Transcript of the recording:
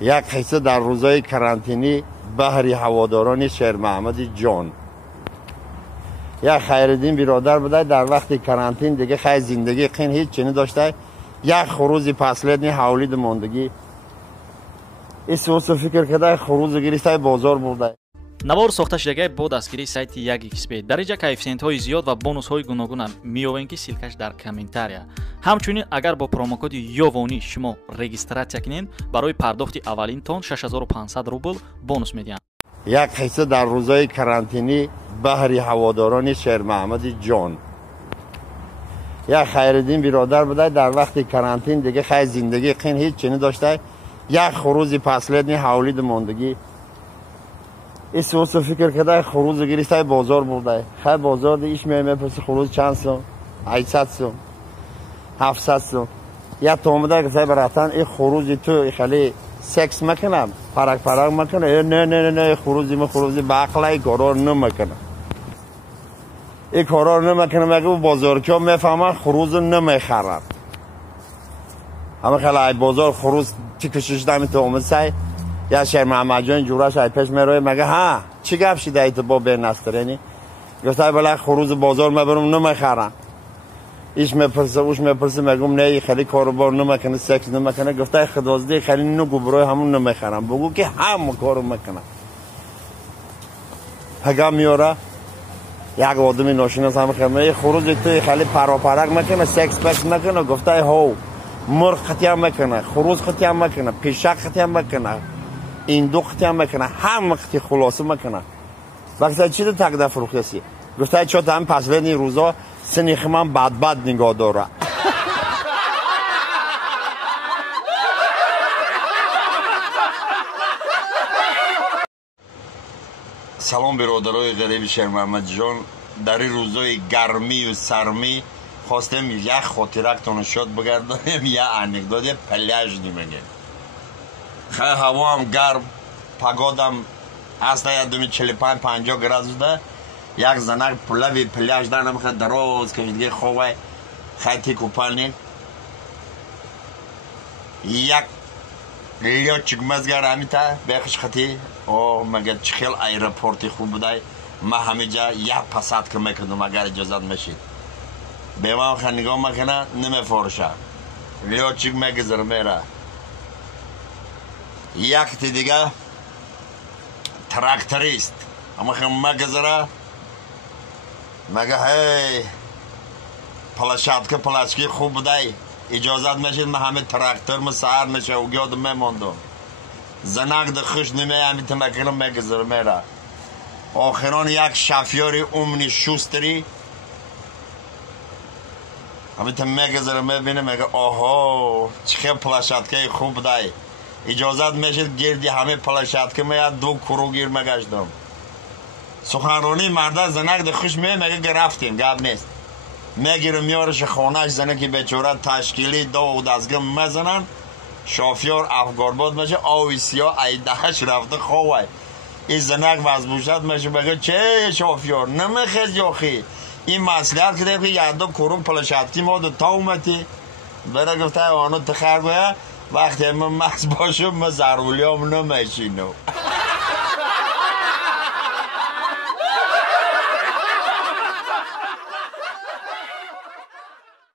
یک قصه در روزهای کرانتینی بهر هواداران شیر محمد جان. یک خیرالدین برادر بوده در وقت کرانتین دیگه خیلی زندگی قین هیچ چیزی داشته. یک خروز پسلید حولید موندگی ایسوس فکر کرده خروز گریسته بازار برده. навор сохта шудагии бо дастгирии сайти 1xbet дариҷа коэффициентҳои зиёд ва бонусҳои гуногуна меёбем ки силкаш дар комментария. ҳамчунин агар бо промокоди ёвонӣ шумо регистратсия кунед барои пардохти аввалин тон 6500 рубл бонус медиҳанд. як қисса дар рӯзҳои карантинӣ баҳри ҳаводорони шер маҳмади ҷон. як хайриддин биродар буда дар вақти карантин дига хай зиндагии қин ҳеҷ чӣ надошта. як хурузи паследни ҳавлиди мондагӣ исӯсу фикр када хурузи гирифта бозор бурда. хай бозорда иш мепурси хуруз чанд сум? 800 сум, 700 сум. як томида гузай баратан и хурузи ту хали секс макунам, парак макунам. не хурузи бақлай корор намакунам. این کارا رو نمیکنه مگه بازارکیا میفهمن خروز نمیخرن. همه خیلی بازار خروز چی کشش دمی تو اومد سای یا شیر محمد جان جورش ای پیش میروی مگه ها چی گپ شده ایت با به نسترینی گفتای بله خروز بازار میبرم نمیخرن. ایش میپرسه اوش میپرسه مگم نه خیلی کاروبار نمیکنه سکس نمیکنه گفتای خدازده خیلی نگو برای همون نمیخرن بگو که هم کارو میکنه. هگام میاره یک آدمی ناشناس هم خیلی خروج توی خیلی پراپرک میکنه سکس پکس میکنه گفته هاو مرغ خطی هم میکنه خروج خطی هم میکنه پیشک خطی هم میکنه ایندو خطی هم میکنه هم خطی خلاصه میکنه. وقتی چی تو تقدر فروختی گفته چون هم پس بدین روزا سنیخ من بد نگاه داره. سلام برادرای غریب شیر محمد جان. در این روزای گرمی و سرمی خواستم یک خاطرکتون شد بگردانیم یک انکدوت پلیاژ نمیگه. خیلی هوا هم گرم پگادم اصلا 45-50 گراد ده. یک زنک پلوی پلیاژ در نمیخواد دراز کشیدگی خوبه خیلی کوپالنی یک لیو چگمزگر همیتا بخش خطی او مگه چخیل ایرپورتی خوب بودای ما همه جا یک پسات که میکردم اگر اجازت میشید به ما خیلی نگاه میکنه نمیفروشه لیو چگ میگذر میره. یک تی دیگه تراکتوریست اما خیلی میگذره مگه هی پلاشات که پلاشکی خوب بودای اجازت میشید من همه تراکتور من سهر میشه و گیادم میماندم زنک ده خوش نمیه همی تمکنم میگذر میره. آخران یک شفیاری امنی شوستری همی تم میگذر میبینه میگه آها چه پلاشاتکه خوب دای اجازت میشید گردی همه پلاشاتکه میاد 2 کرو گیر میگشتم. سخنرانی مرده زنک ده خوش میگه گرفتیم گب نیست میگیره میارش خانهش زنه که بیچاره تشکیلی دو دستگاه میزنن شافیار افگارباد میشه آوی سیاه ایدهش رفته خواه این زنک وزبوشت میشه بگه چه شافیار نمیخیز یاخی این مسئله که دیگه یک 2 کرو پلشتکی ما دو تا اومدی بره گفته آنو تخرگوه وقتی من مغز باشم من ضروری هم نمیشینم.